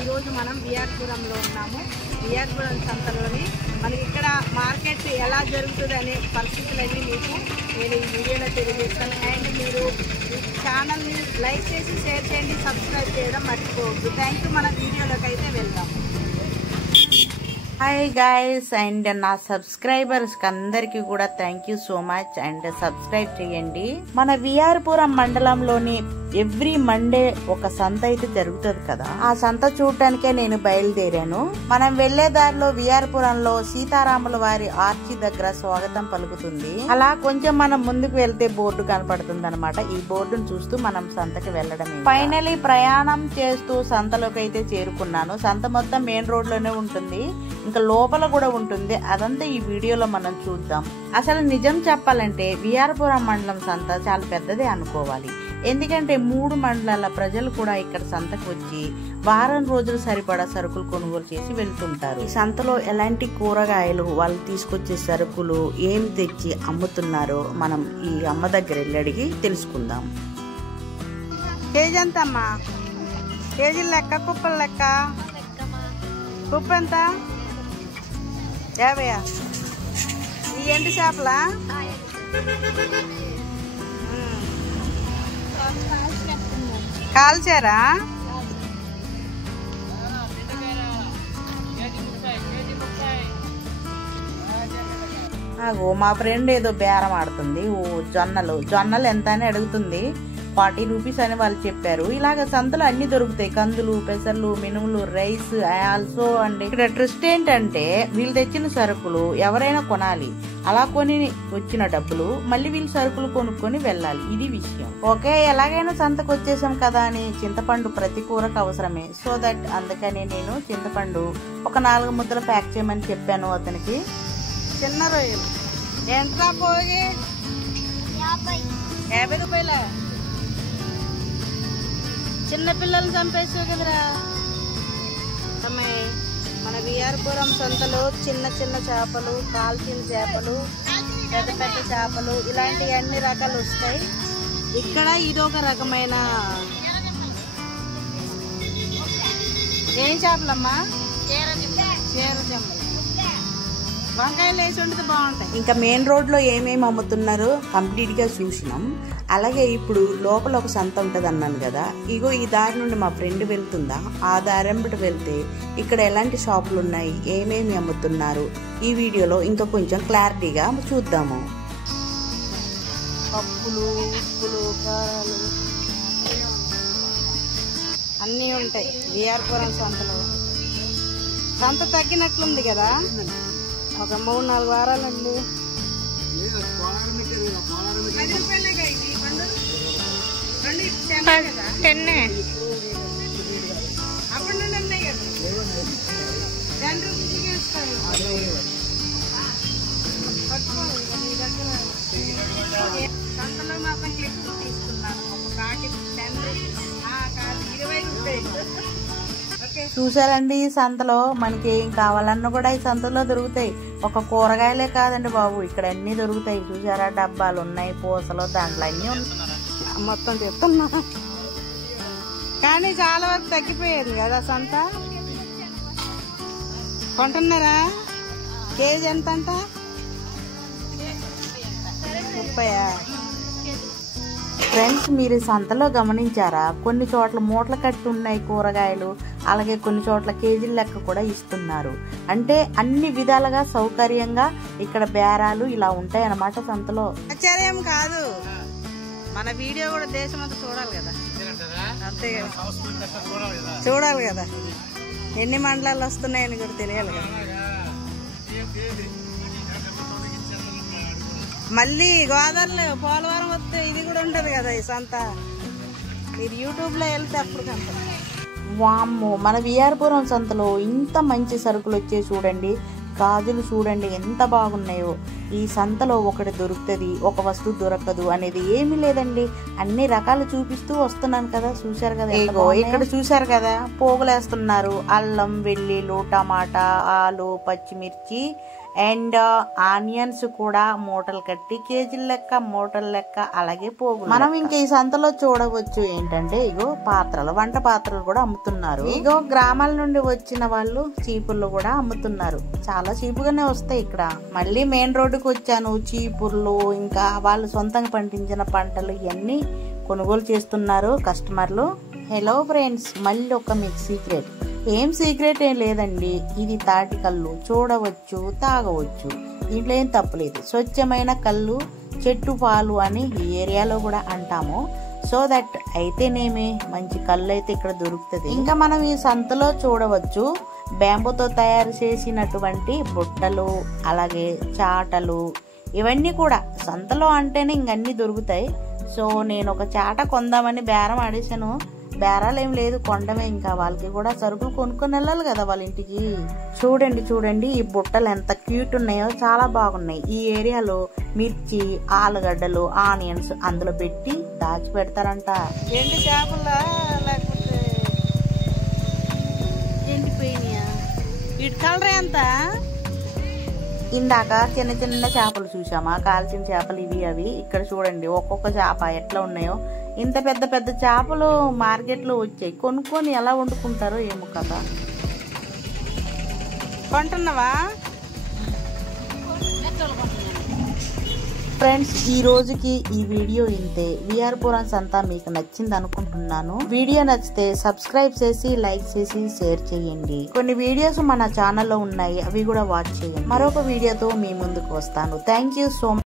ఈరోజు మనం విఆర్పురంలో ఉన్నాము. విఆర్పురం సంతలోని మనకి ఇక్కడ మార్కెట్ ఎలా జరుగుతుంది అనే పరిస్థితులన్నీ మీకు నేను ఈ వీడియోలో తెలియజేస్తాను. అండ్ మీరు ఛానల్ని లైక్ చేసి షేర్ చేయండి, సబ్స్క్రైబ్ చేయడం మర్చిపోవద్దు. Thank you. మన వీడియోలోకి అయితే వెళ్దాం. హాయ్ గైస్, అండ్ నా సబ్స్క్రైబర్స్ అందరికి కూడా thank you so much. And subscribe చేయండి. మన విఆర్పురం మండలంలోని ఎవ్రీ మండే ఒక సంత అయితే జరుగుతుంది కదా, ఆ సంత చూడటానికే నేను బయలుదేరాను. మనం వెళ్లే దారిలో విఆర్పురంలో సీతారాముల వారి ఆర్చి దగ్గర స్వాగతం పలుకుతుంది. అలా కొంచెం మనం ముందుకు వెళ్తే బోర్డు కనపడుతుంది అనమాట. ఈ బోర్డును చూస్తూ మనం సంతకి వెళ్ళడమే. ఫైనలీ ప్రయాణం చేస్తూ సంతలోకి అయితే చేరుకున్నాను. సంత మొత్తం మెయిన్ రోడ్ లోనే ఉంటుంది, ఇంకా లోపల కూడా ఉంటుంది. అదంతా ఈ వీడియోలో మనం చూద్దాం. అసలు నిజం చెప్పాలంటే విఆర్పురం మండలం సంత చాలా పెద్దదే అనుకోవాలి. ఎందుకంటే 3 మండలాల ప్రజలు కూడా ఇక్కడ సంతకు వచ్చి వారం రోజులు సరిపడా సరుకులు కొనుగోలు చేసి వెళ్తుంటారు. ఈ సంతలో ఎలాంటి కూరగాయలు, వాళ్ళు తీసుకొచ్చే సరుకులు ఏం తెచ్చి అమ్ముతున్నారో మనం ఈ అమ్మ దగ్గర వెళ్ళి అడిగి తెలుసుకుందాం. కేజీ ఎంతమ్మా? కేజీ లెక్క, కుప్పల లెక్క? కుప్ప ఎంత? 50. ఈ ఎండు చేపలా? కాల్చారా? మా ఫ్రెండ్ ఏదో బేరం ఆడుతుంది. జొన్నలు ఎంత అని అడుగుతుంది. 40 రూపీస్ అని వాళ్ళు చెప్పారు. ఇలాగ సంతలో అన్ని దొరుకుతాయి. కందులు, పెసర్లు, మినుములు, రైస్ ఆల్సో. అండ్ ఇక్కడ ట్విస్ట్ ఏంటంటే వీళ్ళు తెచ్చిన సరుకులు ఎవరైనా కొనాలి. అలా కొని వచ్చిన డబ్బులు మళ్ళీ వీళ్ళు సరుకులు కొనుక్కొని వెళ్ళాలి. ఇది విషయం. ఓకే, ఎలాగైనా సంతకు వచ్చేసాం కదా అని చింతపండు ప్రతి కూరకు అవసరమే. సో దట్ అందుకని నేను చింతపండు ఒక 4 ముద్దలు ప్యాక్ చేయమని చెప్పాను అతనికి. చిన్న రొయ్యలు ఎంత పోగి? 50 రూపాయల. చిన్న పిల్లలు చంపేసావు కదరా అమ్మాయి. మన విఆర్పురం సంతలో చిన్న చిన్న చేపలు, కాల్చిన చేపలు, పెద్ద పెద్ద చేపలు, ఇలాంటి అన్ని రకాలు వస్తాయి. ఇక్కడ ఇదొక రకమైన ఏం చేపలమ్మా? చీరజమ్మలు. వంకాయలు వేసి వండితే బాగుంటాయి. ఇంకా మెయిన్ రోడ్ లో ఏమేమి అమ్ముతున్నారో కంప్లీట్ గా చూసినాం. అలాగే ఇప్పుడు లోపల ఒక సంత ఉంటది అన్నాను కదా, ఇగో ఈ దారి నుండి మా ఫ్రెండ్ వెళ్తుందా, ఆ దారి వెంబడి వెళ్తే ఇక్కడ ఎలాంటి షాపులు ఉన్నాయి, ఏమేమి అమ్ముతున్నారు ఈ వీడియోలో ఇంకా కొంచెం క్లారిటీగా చూద్దాము. పప్పులు, ఉప్పులు, కారాలు అన్నీ ఉంటాయి విఆర్పురం సంతలో. సంత తగ్గినట్లుంది కదా, ఒక 3-4 వారాలండి. సంతలో మాత్రం ఎక్కువ తీసుకున్నాను. ఒక ప్యాకెట్ 10 రూపీస్, 20 రూపాయలు. చూసారండి, ఈ సంతలో మనకి ఏం కావాలన్నా కూడా ఈ సంతలో దొరుకుతాయి. ఒక కూరగాయలే కాదండి బాబు, ఇక్కడ అన్ని దొరుకుతాయి. చూసారా, డబ్బాలు ఉన్నాయి, పూసలు, దాంట్లో అన్ని ఉన్నాయి. మొత్తం చెప్తున్నా కానీ చాలా వరకు తగ్గిపోయేది కదా సంత. కొంటున్నారా? కేజీ ఎంత అంట? 30. ఫ్రెండ్స్, మీరు సంతలో గమనించారా, కొన్ని చోట్ల మూటలు కట్టి ఉన్నాయి కూరగాయలు, అలాగే కొన్ని చోట్ల కేజీల లెక్క కూడా ఇస్తున్నారు. అంటే అన్ని విధాలుగా సౌకర్యంగా ఇక్కడ బేరాలు ఇలా ఉంటాయి అన్నమాట సంతలో. ఆశ్చర్యం కాదు, మన వీడియో కూడా దేశం అంతా చూడాలి కదా, అంతే కదా, చూడాలి కదా, ఎన్ని మండలాలు వస్తున్నాయని కూడా తెలియాలి కదా. మళ్ళీ గోదావరిలో పోలవరం వస్తే ఇది కూడా ఉంటది కదా ఈ సంత. ఇది యూట్యూబ్ లో వెళ్తే అప్పుడు కనుక. వామ్మో, మన విఆర్పురం సంతలో ఇంత మంచి సరుకులు వచ్చే చూడండి. గాజులు చూడండి ఎంత బాగున్నాయో. ఈ సంతలో ఒకటి దొరుకుతుంది, ఒక వస్తువు దొరకదు అనేది ఏమీ లేదండి. అన్ని రకాలు చూపిస్తూ వస్తున్నాను కదా, చూశారు కదా. ఇక్కడ చూశారు కదా, పోగులేస్తున్నారు. అల్లం, వెల్లుల్లి, టమాటా, ఆలు, పచ్చిమిర్చి, అండ్ ఆనియన్స్ కూడా మూటలు కట్టి కేజీల లెక్క మూటల లెక్క అలాగే పోగు. మనం ఇంకా ఈ సంతలో చూడవచ్చు ఏంటంటే ఇగో పాత్రలు, వంట పాత్రలు కూడా అమ్ముతున్నారు. ఇగో గ్రామాల నుండి వచ్చిన వాళ్ళు చీపుర్లు కూడా అమ్ముతున్నారు. చాలా చీపుగానే వస్తాయి ఇక్కడ. మళ్ళీ మెయిన్ రోడ్డుకు వచ్చాను. చీపుర్లు ఇంకా వాళ్ళు సొంతంగా పండించిన పంటలు ఇవన్నీ కొనుగోలు చేస్తున్నారు కస్టమర్లు. హలో ఫ్రెండ్స్, మళ్ళీ ఒక మీకు సీక్రెట్. ఏం సీక్రెట్ ఏం లేదండి, ఇది తాటి కళ్ళు. చూడవచ్చు, తాగవచ్చు, దీంట్లో ఏం తప్పులేదు. స్వచ్ఛమైన కళ్ళు, చెట్టు పాలు అని ఈ ఏరియాలో కూడా అంటాము. సో దట్ అయితేనేమి మంచి కళ్ళు అయితే ఇక్కడ దొరుకుతుంది. ఇంకా మనం ఈ సంతలో చూడవచ్చు బ్యాంబూతో తయారు చేసినటువంటి బుట్టలు, అలాగే చాటలు, ఇవన్నీ కూడా సంతలో అంటేనే ఇంకన్నీ దొరుకుతాయి. సో నేను ఒక చాట కొందామని బేరం ఆడేసాను. బేరాలు ఏం లేదు, కొండమే. ఇంకా వాళ్ళకి కూడా సరుకులు కొనుక్కొని వెళ్ళాలి కదా వాళ్ళ ఇంటికి. చూడండి ఈ బుట్టలు ఎంత క్యూట్ ఉన్నాయో, చాలా బాగున్నాయి. ఈ ఏరియాలో మిర్చి, ఆలుగడ్డలు, ఆనియన్స్ అందులో పెట్టి దాచి పెడతారంట. ఎండి చేపలా లేకపోతే ఎండిపోయినాయా? వీటి కలర్ ఎంత? ఇందాక చిన్న చిన్న చేపలు చూసామా, కాల్చిన చేపలు ఇవి అవి. ఇక్కడ చూడండి ఒక్కొక్క చేప ఎట్లా ఉన్నాయో. ఇంత పెద్ద పెద్ద చేపలు మార్కెట్లో వచ్చాయి. కొనుక్కొని ఎలా వండుకుంటారో ఏమో కదా. కొంటున్నావా ఫ్రెండ్స్? ఈ రోజుకి ఈ వీడియో ఇంతే. విఆర్పురం సంత మీకు నచ్చింది అనుకుంటున్నాను. వీడియో నచ్చితే సబ్స్క్రైబ్ చేసి, లైక్ చేసి, షేర్ చేయండి. కొన్ని వీడియోస్ మన ఛానల్లో ఉన్నాయి, అవి కూడా వాచ్ చేయండి. మరొక వీడియోతో మీ ముందుకు వస్తాను. Thank you so much.